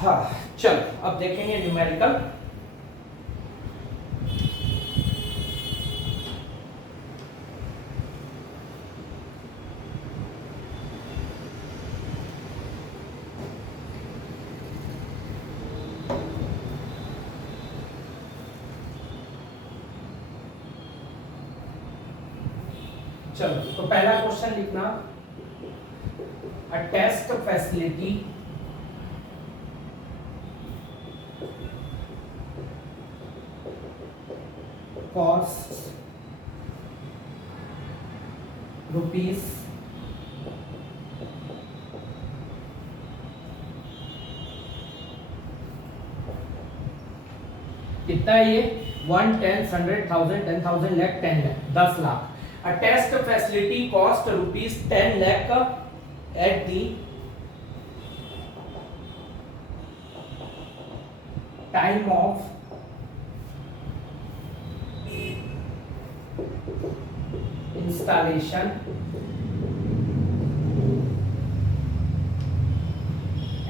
हाँ चलो अब देखेंगे न्यूमेरिकल। चलो तो पहला क्वेश्चन लिखना, a test facility cost rupees 1 10 100 1000 10,000 lakh 10 lakh 10 lakh। A test facility cost rupees 10 lakh at the time of installation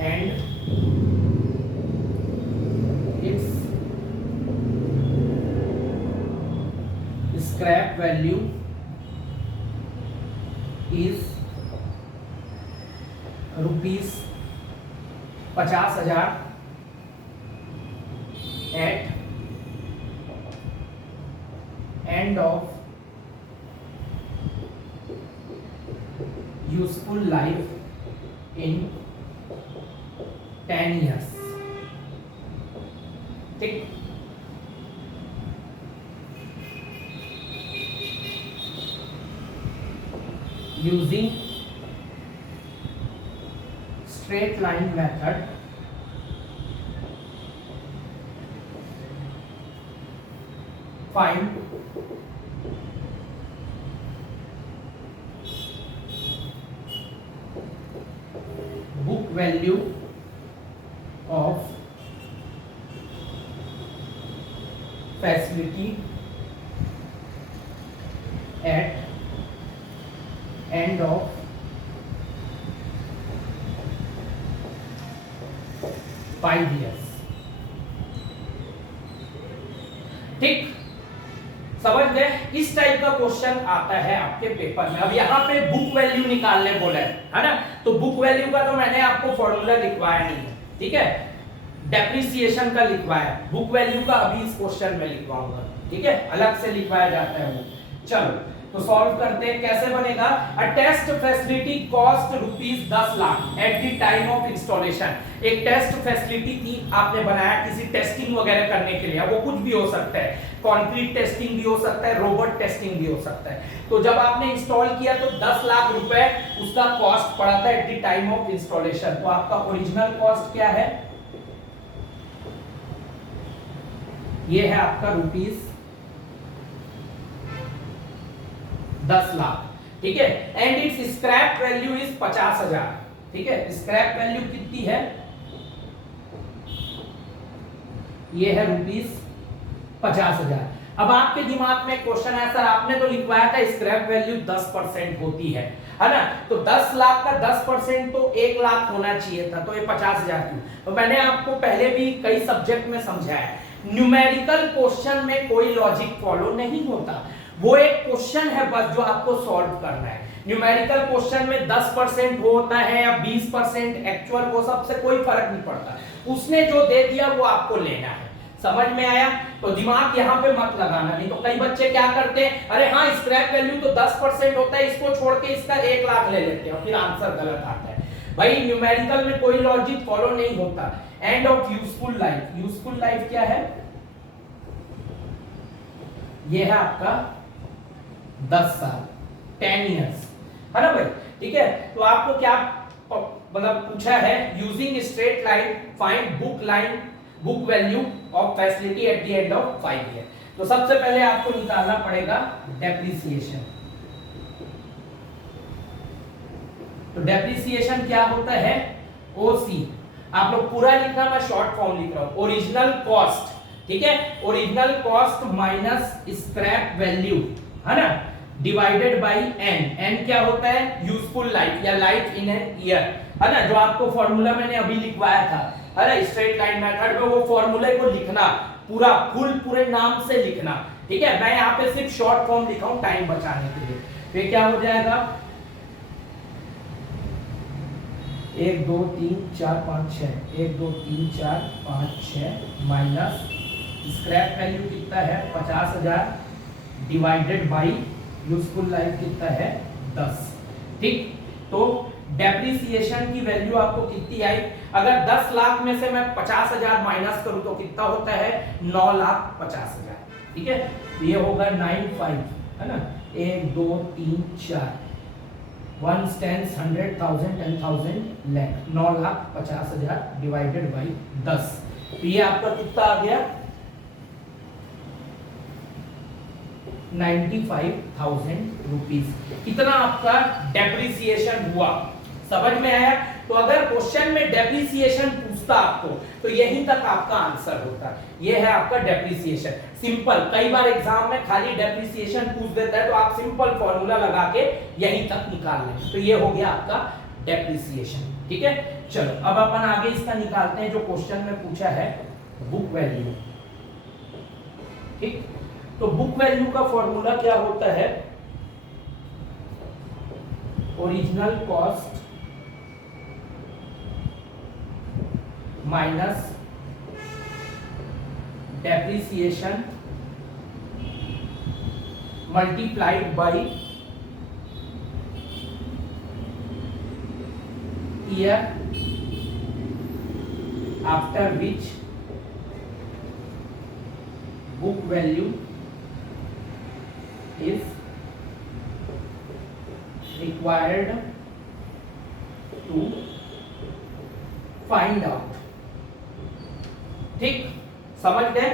and its scrap value is rupees 50,000 at end of useful life in 10 years। ठीक, using straight line method find book value of facility at end of 5 years। ठीक, समझ गए? इस type का question आता है आपके paper में। अब यहाँ पे बुक वैल्यू निकालने बोला है ना, तो बुक वैल्यू का तो मैंने आपको फॉर्मूला लिखवाया नहीं है, ठीक है, डेप्रिसिएशन का लिखवाया, बुक वैल्यू का अभी इस क्वेश्चन में लिखवाऊंगा, ठीक है, अलग से लिखवाया जाता है वो। चलो तो सॉल्व करते हैं, कैसे बनेगा। A test facility cost rupees 10 lakh at the time of installation. एक टेस्ट फैसिलिटी थी, आपने बनाया किसी टेस्टिंग वगैरह करने के लिए, वो कुछ भी हो सकता है, कंक्रीट टेस्टिंग भी हो सकता है, रोबोट टेस्टिंग भी हो सकता है। तो जब आपने इंस्टॉल किया तो 10 लाख रुपए उसका कॉस्ट पड़ा था eight the time of installation. तो आपका ओरिजिनल कॉस्ट क्या है, ये है आपका रुपीस 10 लाख, ठीक है, and it's scrap value is 50,000, ठीक है, स्क्रैप वैल्यू कितनी है, ये है रुपीस 50,000। अब आपके दिमाग में क्वेश्चन है, सर आपने तो लिखवाया था स्क्रैप वैल्यू 10% होती है ना, तो 10 लाख का 10% तो 1 लाख होना चाहिए था, तो ये 50,000 क्यों। तो मैंने आपको पहले भी कई सब्जेक्ट में समझाया, न्यूमेरिकल क्वेश्चन में कोई लॉजिक फॉलो नहीं होता, वो एक क्वेश्चन है बस जो आपको सॉल्व करना है। न्यूमेरिकल क्वेश्चन में 10% होता है या 20% एक्चुअल, वो सबसे कोई फर्क नहीं पड़ता, उसने जो दे दिया वो आपको लेना है। समझ में आया? तो दिमाग यहाँ पे मत लगाना, नहीं तो कई बच्चे क्या करते हैं, अरे हाँ स्क्रैप वैल्यू तो 10% होता है, इसको छोड़ के इसका 1 लाख ले लेते हैं, फिर आंसर गलत आता है। भाई न्यूमेरिकल में कोई लॉजिक फॉलो नहीं होता। End of useful life, useful life क्या है, ये है आपका 10 साल, 10 इयर्स, है ना भाई, ठीक है। तो आपको क्या मतलब पूछा है, using straight line find book value of facility at the end of 5 year. तो सबसे पहले आपको निकालना पड़ेगा डेप्रिसिएशन। तो डेप्रिसिएशन क्या होता है, ओसी, आप लोग पूरा लिखना, मैं शॉर्ट फॉर्म लिख रहा हूं, ओरिजिनल कॉस्ट, ठीक है, original cost minus scrap value, है ना, डिवाइडेड बाई एन। एन क्या होता है? यूजफुल लाइफ या लाइफ इन एन ईयर, है ना, जो आपको फॉर्मूला मैंने अभी लिखवाया था, है ना, स्ट्रेट लाइन मेथड में, वो फॉर्मूले को लिखना पूरा फुल पूरे नाम से लिखना, ठीक है। मैं यहाँ पे सिर्फ शॉर्ट फॉर्म लिखा हूं टाइम बचाने के लिए। फिर क्या हो जाएगा? 1 2 3 4 5 6 1 2 3 4 5 6 माइनस स्क्रैप वैल्यू कितना है? 50,000 डिवाइडेड बाई यूजफुल लाइफ कितना है? 10। ठीक, तो डेप्रिसिएशन की वैल्यू आपको कितनी आई? अगर 10 लाख में से मैं 50,000 माइनस करूं तो कितना होता है? 9,50,000। ठीक है, ये होगा 95, है ना, 1 2 3 4 1 10 100 1000 10,000 लाख, 9,50,000 डिवाइडेड बाई 10। तो ये आपका कितना आ गया? 95,000 रुपीज। कितना आपका डेप्रिसिएशन हुआ? समझ में आया? तो अगर क्वेश्चन में डेप्रिसिएशन पूछता आपको तो यहीं तक आपका आंसर होता। ये है आपका डेप्रिसिएशन, सिंपल। कई बार एग्जाम में खाली डेप्रिसिएशन पूछ देता है तो आप सिंपल फॉर्मूला लगा के यहीं तक निकाल लें। तो ये हो गया आपका डेप्रिसिएशन। ठीक है, चलो अब अपन आगे इसका निकालते हैं जो क्वेश्चन में पूछा है, बुक वैल्यू। ठीक, तो बुक वैल्यू का फॉर्मूला क्या होता है? Original cost minus depreciation multiplied by year after which book value is required to find out। ठीक, समझ गए?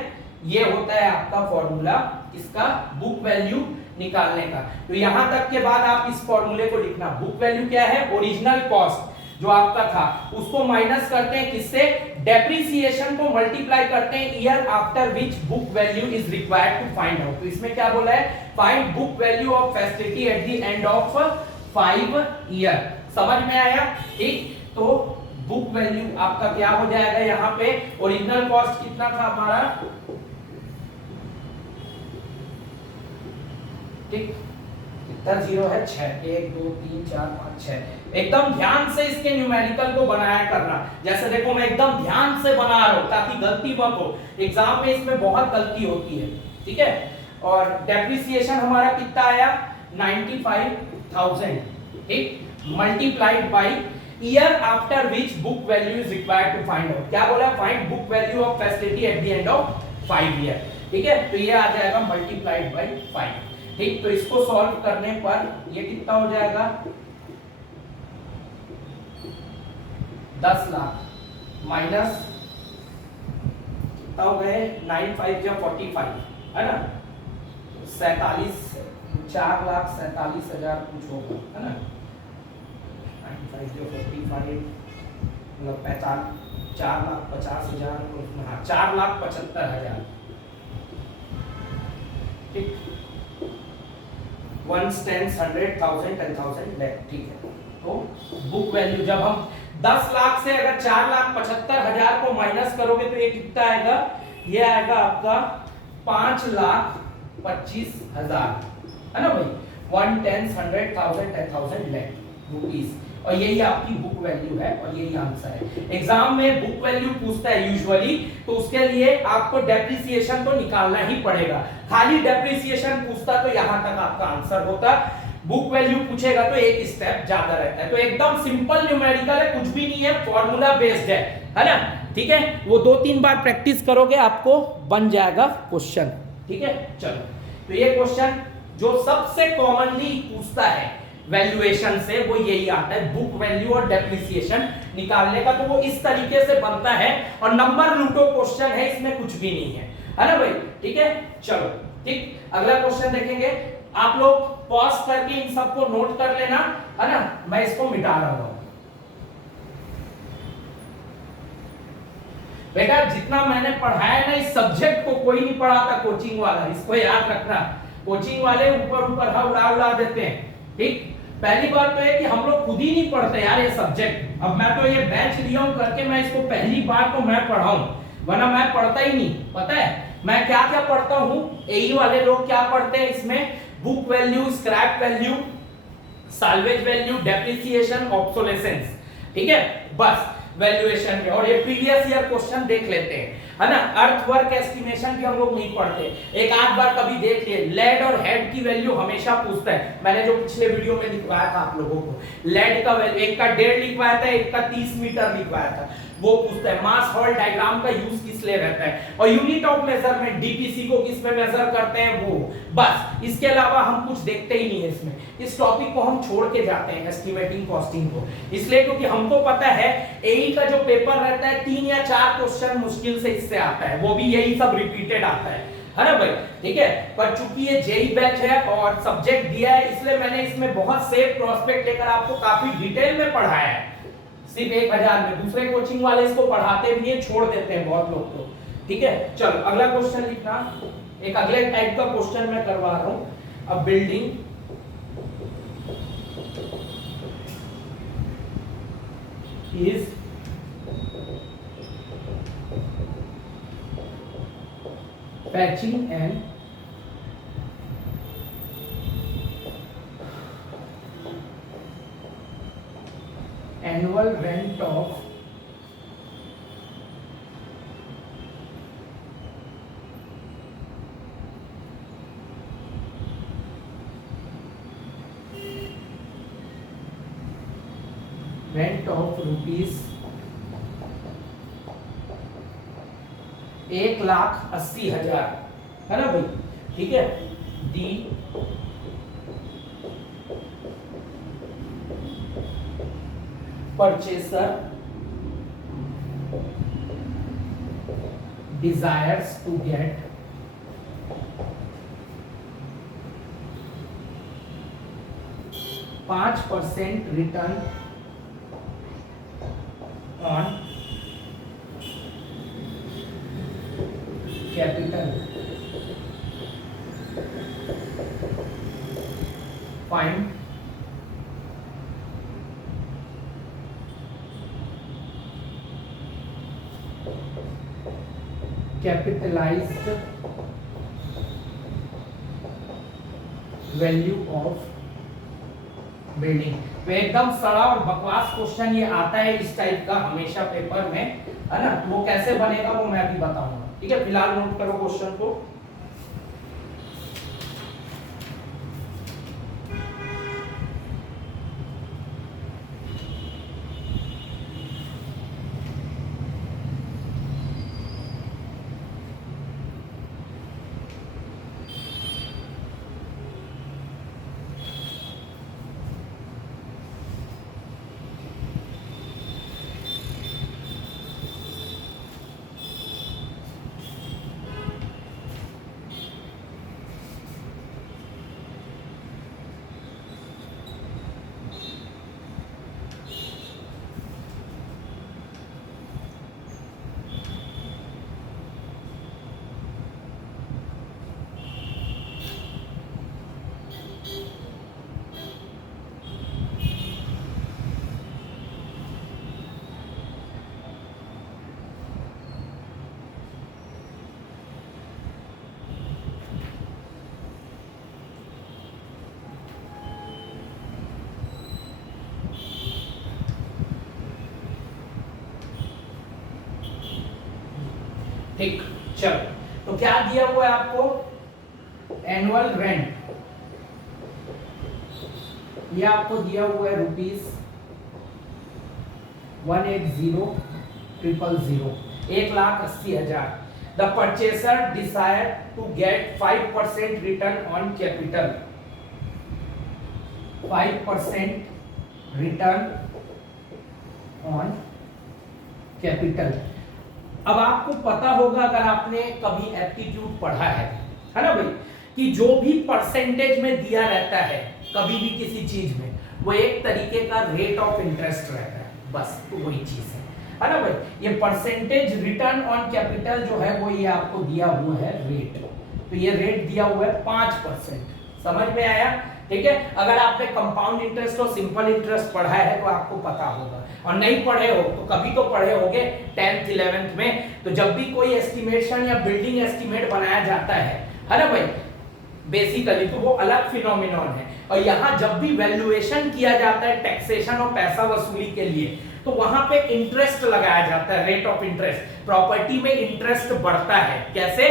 ये होता है आपका फॉर्मूला इसका बुक वैल्यू निकालने का। तो यहां तक के बाद आप इस फॉर्मूले को लिखना। बुक वैल्यू क्या है? ओरिजिनल कॉस्ट जो आपका था उसको माइनस करते हैं किससे? डेप्रिसिएशन को मल्टीप्लाई करते हैं year after which book value is required to find out. तो इसमें क्या बोला है? Find book value of facility at the end of 5 year. समझ में आया? ठीक, तो बुक वैल्यू आपका क्या हो जाएगा? यहाँ पे ओरिजिनल कॉस्ट कितना था हमारा? ठीक, कितना जीरो है? 6। 1 2 3 4 5 6। एकदम ध्यान से इसके न्यूमेरिकल को बनाया करना। जैसे देखो मैं एकदम ध्यान से बना रहा हूं ताकि गलती मत हो। एग्जाम में इसमें बहुत गलती होती है। ठीक है, और डेप्रिसिएशन हमारा कितना आया? 95,000। ठीक, multiplied by year after which book value is required to find out. क्या बोला? Find book value of facility at the end of 5 year. ठीक है, तो ये आ जाएगा मल्टीप्लाइड बाई 5। ठीक, तो इसको सॉल्व करने पर ये कितना हो जाएगा? 10 लाख माइनस कितना हो गए? 9 5 या 45, है ना, 4,47,000 कुछ होगा, है ना। 9 5 या 45 मतलब 4,50,000 उसमें, हाँ 4,75,000। ठीक, 1 10 100 1000 10,000 लाख। ठीक है, तो बुक वैल्यू जब हम 10 लाख से अगर 4,75,000 को माइनस करोगे तो ये कितना आएगा? ये आएगा आपका 5,25,000, है ना भाई। 1 10 100 1000 10,000 लाख रुपीस, और यही आपकी बुक वैल्यू है और यही आंसर है। एग्जाम में बुक वैल्यू पूछता है यूजुअली, तो उसके लिए आपको डेप्रिसिएशन तो निकालना ही पड़ेगा। खाली डेप्रिसिएशन पूछता तो यहां तक आपका आंसर होता। बुक वैल्यू पूछेगा तो एक स्टेप ज्यादा रहता है। तो एकदम सिंपल न्यूमेरिकल है, कुछ भी नहीं है, फॉर्मूला बेस्ड है ना। ठीक है, वो 2-3 बार प्रैक्टिस करोगे आपको बन जाएगा क्वेश्चन। ठीक है, चलो, तो ये क्वेश्चन जो सबसे कॉमनली पूछता है वैल्यूएशन से वो यही आता है, बुक वैल्यू और डेप्रिसिएशन निकालने का। तो वो इस तरीके से बनता है और नंबर लूटो क्वेश्चन है, इसमें कुछ भी नहीं है ना भाई। ठीक है, चलो, ठीक, अगला क्वेश्चन देखेंगे। आप लोग पॉज करके इन सबको नोट कर लेना, है ना। मैं इसको मिटा रहा हूं बेटा। जितना मैंने पढ़ाया ना, इस सब्जेक्ट को कोई नहीं पढ़ाता कोचिंग वाला, इसको याद रखना। कोचिंग वाले ऊपर ऊपर उड़ा देते हैं। ठीक, पहली बात तो है कि हम लोग खुद ही नहीं पढ़ते यार ये सब्जेक्ट। अब मैं तो ये बैच लिया हूं करके मैं इसको पहली बार तो मैं पढ़ाऊं, वरना मैं पढ़ता ही नहीं। पता है मैं क्या क्या पढ़ता हूं? एई वाले लोग क्या पढ़ते हैं इसमें? Book value, scrap value, salvage value, depreciation, obsolescence. ठीक है, बस वैल्यूएशन में। और ये प्रीवियस ईयर क्वेश्चन देख लेते हैं, है ना। अर्थ वर्क एस्टिमेशन की हम लोग नहीं पढ़ते, एक आध बार कभी देख लिए। लेड और हेड की वैल्यू हमेशा पूछता है, मैंने जो पिछले वीडियो में लिखवाया था आप लोगों को, लेड का वैल्यू एक का 1.5 लिखवाया था, एक का 30 मीटर लिखवाया था, वो पूछता है। मास हॉल डायग्राम का यूज किस लिए रहता है, और यूनिट ऑफ मेजरमेंट डीपीसी को किस पे मेजर करते हैं वो, बस। इसके अलावा हम कुछ देखते ही नहीं है इसमें। इस टॉपिक को हम छोड़ के जाते हैं एस्टिमेटिंग कॉस्टिंग को, इसलिए क्योंकि हमको पता है एई का जो पेपर रहता है 3 या 4 क्वेश्चन मुश्किल से इससे आता है, वो भी यही सब रिपीटेड आता है ना भाई। ठीक है, पर चूंकि ये जेई बैच है और सब्जेक्ट दिया है, इसलिए मैंने इसमें बहुत सेफ प्रोस्पेक्ट लेकर आपको काफी डिटेल में पढ़ाया है, सिर्फ 1000 में। दूसरे कोचिंग वाले इसको पढ़ाते भी नहीं, छोड़ देते हैं बहुत लोग तो। ठीक है, चलो अगला क्वेश्चन लिखना। एक अगले टाइप का क्वेश्चन मैं करवा रहा हूं। अब building is fetching an annual rent of rupees 1,80,000, है ना भाई। ठीक है, दी purchaser desires to get 5% return on capital. Find capitalized value of building. तो एकदम सड़ा और बकवास क्वेश्चन ये आता है इस टाइप का हमेशा पेपर में, है ना। वो कैसे बनेगा वो मैं अभी बताऊंगा। ठीक है, फिलहाल नोट करो क्वेश्चन को। ठीक, चलो तो क्या दिया हुआ है आपको? एनुअल रेंट ये आपको दिया हुआ है ₹1,80,000, 1,80,000। The purchaser desire to get 5% return on capital, 5% return on capital. अब आपको पता होगा अगर आपने कभी एप्टीट्यूड पढ़ा है ना भाई, कि जो भी परसेंटेज में दिया रहता है कभी भी किसी चीज में, वो एक तरीके का रेट ऑफ इंटरेस्ट रहता है, बस। तो वही चीज है ना भाई। ये परसेंटेज रिटर्न ऑन कैपिटल जो है वो ये आपको दिया हुआ है रेट। तो तो ये रेट दिया हुआ है 5%। समझ में आया? ठीक है। अगर आपने कंपाउंड इंटरेस्ट और सिंपल इंटरेस्ट पढ़ा है तो आपको पता होगा, और नहीं पढ़े हो तो कभी तो पढ़े होगे 10th 11th में। तो जब भी कोई एस्टिमेशन या बिल्डिंग एस्टिमेट बनाया जाता है ना भाई, बेसिकली तो वो अलग फिनोमिनॉन है। और यहाँ जब भी वैल्यूएशन किया जाता है टैक्सेशन और पैसा वसूली के लिए, तो वहां पे इंटरेस्ट लगाया जाता है, रेट ऑफ इंटरेस्ट। प्रॉपर्टी में इंटरेस्ट बढ़ता है, कैसे?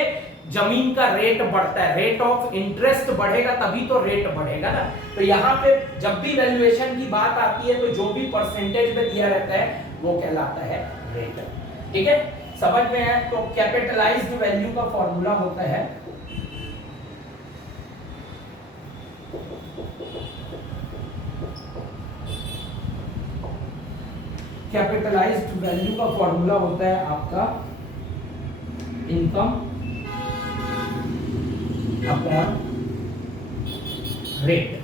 जमीन का रेट बढ़ता है, रेट ऑफ इंटरेस्ट बढ़ेगा तभी तो रेट बढ़ेगा ना। तो यहाँ पे जब भी वैल्यूएशन की बात आती है तो जो भी परसेंटेज में दिया रहता है वो कहलाता है रेट। ठीक है, समझ में है? तो कैपिटलाइज्ड वैल्यू का फॉर्मूला होता है कैपिटलाइज्ड वैल्यू का फॉर्मूला होता है आपका इनकम अपॉन रेट।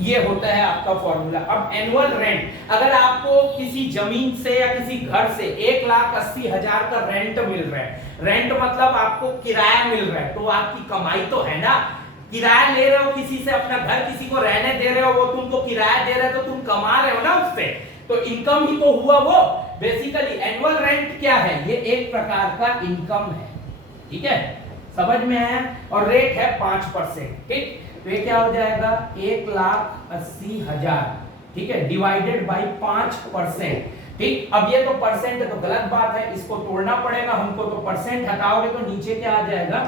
ये होता है आपका फॉर्मूला। अब एनुअल रेंट, अगर आपको किसी जमीन से या किसी घर से 1,80,000 का रेंट मिल रहा है, रेंट मतलब आपको किराया मिल रहा है, तो आपकी कमाई तो है ना। किराया ले रहे हो किसी से, अपना घर किसी को रहने दे रहे हो, वो तुमको किराया दे रहे हो तो तुम कमा रहे हो ना उससे, तो इनकम ही तो हुआ वो। बेसिकली एनुअल रेंट क्या है? ये एक प्रकार का इनकम है। ठीक है, समझ में आया? और रेट है 5%। ठीक, तो ये क्या हो जाएगा? 1,80,000, ठीक है, डिवाइडेड बाई 5%। ठीक, अब ये तो परसेंट है तो गलत बात है, इसको तोड़ना पड़ेगा हमको। तो परसेंट हटाओगे तो नीचे क्या आ जाएगा?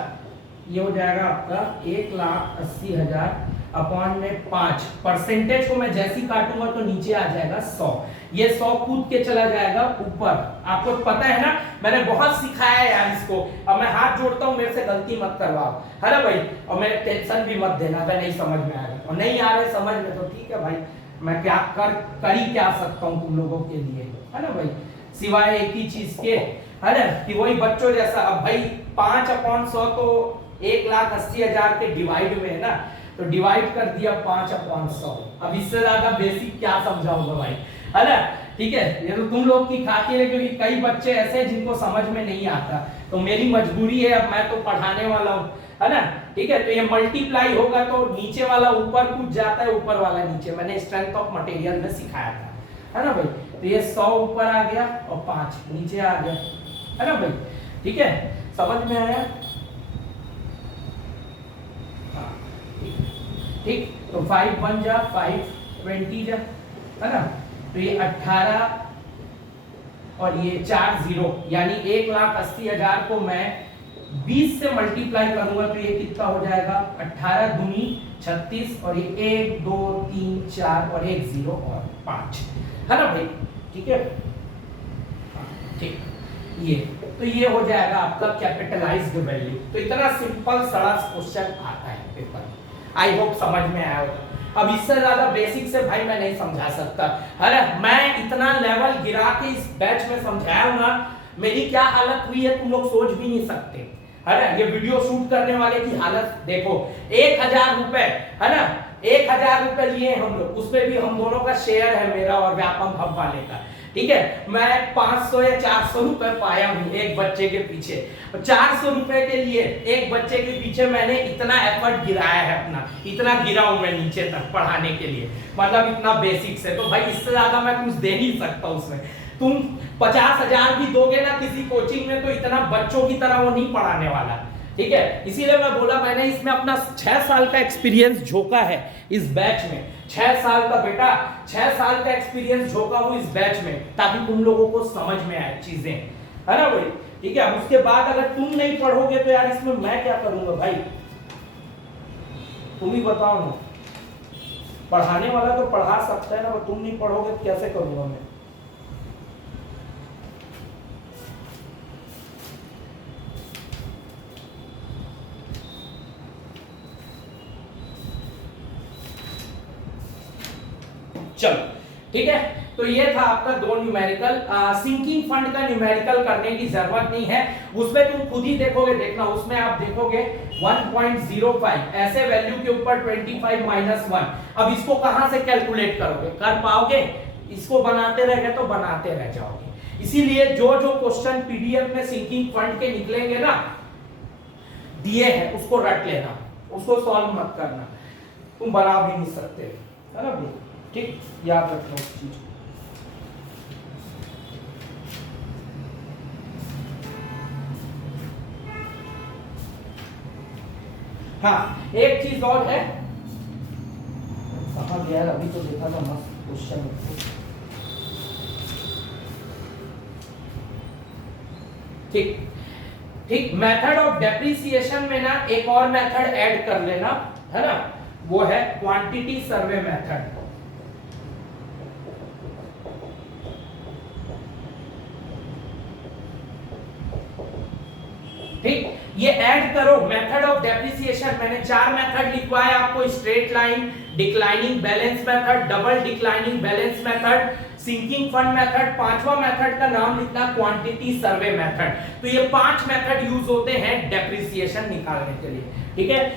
ये हो जाएगा आपका 1,80,000 अपॉन में 5। परसेंटेज को मैं जैसी काटूंगा तो नीचे आ जाएगा 100। ये 100 कूद के चला जाएगा ऊपर। आपको पता है ना, मैंने बहुत सिखाया है यार इसको। अब मैं हाथ जोड़ता हूँ, मेरे से गलती मत करवाओ, है ना भाई? और मैं टेंशन भी मत देना अगर नहीं समझ में आएगा, और नहीं आ रहा समझ में तो ठीक है भाई, मैं क्या कर ही क्या सकता हूँ तुम लोगों के लिए, है ना भाई? सिवाय एक ही चीज के, है ना, कि वही बच्चों जैसा। अब भाई 5/100 तो 1,80,000 के डिवाइड में है ना, तो डिवाइड कर दिया 5/100। अब इससे ज्यादा बेसिक क्या समझाऊंगा भाई, है ना? ठीक है, ये तो तुम लोग की खातिर है, क्योंकि कई बच्चे ऐसे हैं जिनको समझ में नहीं आता, तो मेरी मजबूरी है, अब मैं तो पढ़ाने वाला हूँ, है ना? ठीक है, तो ये मल्टीप्लाई होगा तो नीचे वाला ऊपर कूद जाता है, ऊपर वाला नीचे। मैंने स्ट्रेंथ ऑफ मटेरियल में सिखाया था, है ना भाई? तो ये 100 ऊपर आ गया और 5 नीचे आ गया, है ना भाई? ठीक है, समझ में आया? ठीक, तो 5 बन जा, 520 जा, है ना? तो ये 18 और ये 4 0, यानी 1,80,000 को मैं 20 से मल्टीप्लाई करूंगा तो ये कितना हो जाएगा? 18 दूनी 36, और ये 1 2 3 4 और 1 0 और 5, है ना भाई? ठीक है, ठीक, ये तो ये हो जाएगा आपका कैपिटलाइज्ड वैल्यू। तो इतना सिंपल सड़ा क्वेश्चन आता है पेपर में। आई होप समझ में आया होगा। अब इससे ज्यादा बेसिक से भाई मैं नहीं समझा सकता। अरे मैं इतना लेवल गिरा के इस बैच में समझाया हूं ना, मेरी क्या हालत हुई है तुम लोग सोच भी नहीं सकते। है ना, ये वीडियो शूट करने वाले की हालत देखो। 1,000 रुपए, है ना, 1,000 रुपए लिए हम लोग, उसमें भी हम दोनों का शेयर है, मेरा और व्यापम हब वाले का। ठीक है, मैं 500 या 400 रुपए पाया हूँ एक बच्चे के पीछे। 400 रुपए के लिए एक बच्चे के पीछे मैंने इतना एफर्ट गिराया है अपना, इतना गिरा हूं मैं नीचे तक पढ़ाने के लिए, मतलब इतना बेसिक से। तो भाई इससे ज्यादा मैं कुछ दे नहीं सकता उसमें। तुम 50,000 भी दोगे ना किसी कोचिंग में तो इतना बच्चों की तरह वो नहीं पढ़ाने वाला। ठीक है, इसीलिए मैं बोला, मैंने इसमें अपना 6 साल का एक्सपीरियंस झोंका है इस बैच में। 6 साल का बेटा, 6 साल का एक्सपीरियंस झोंका हूं इस बैच में, ताकि तुम लोगों को समझ में आए चीजें, है ना भाई? ठीक है, उसके बाद अगर तुम नहीं पढ़ोगे तो यार इसमें मैं क्या करूंगा भाई? तुम ही बताओ ना। पढ़ाने वाला तो पढ़ा सकता है ना, तुम नहीं पढ़ोगे तो कैसे करूंगा मैं? चलो ठीक है, तो ये था आपका 2 न्यूमेरिकल। सिंकिंग फंड का न्यूमेरिकल करने की जरूरत नहीं है, उसमें तुम खुद ही देखोगे, देखना उसमें आप देखोगे 1.05 ऐसे वैल्यू के ऊपर 25 - 1। अब इसको कहां से कैलकुलेट करोगे? कर पाओगे? इसको बनाते रह गए तो बनाते रह जाओगे। इसीलिए जो जो क्वेश्चन पीडीएफ में सिंकिंग फंड के निकलेंगे ना, दिए हैं उसको रट लेना, उसको सॉल्व मत करना, तुम बना भी नहीं सकते, है ना भाई, ठीक, याद रखना उस चीज को। हाँ एक चीज और है, कहाँ गया अभी तो देखा था मस्त क्वेश्चन, ठीक ठीक, मेथड ऑफ डेप्रिसिएशन में ना एक और मेथड ऐड कर लेना, है ना, वो है क्वांटिटी सर्वे मेथड। ठीक, ये ऐड करो मेथड ऑफ डेप्रिसिएशन। मैंने 4 मेथड लिखवाए आपको, straight line, declining balance method, double declining balance method, sinking fund method, पांचवा मेथड का नाम लिखना क्वांटिटी सर्वे मेथड। तो ये 5 मेथड यूज होते हैं डेप्रिसिएशन निकालने के लिए, ठीक है।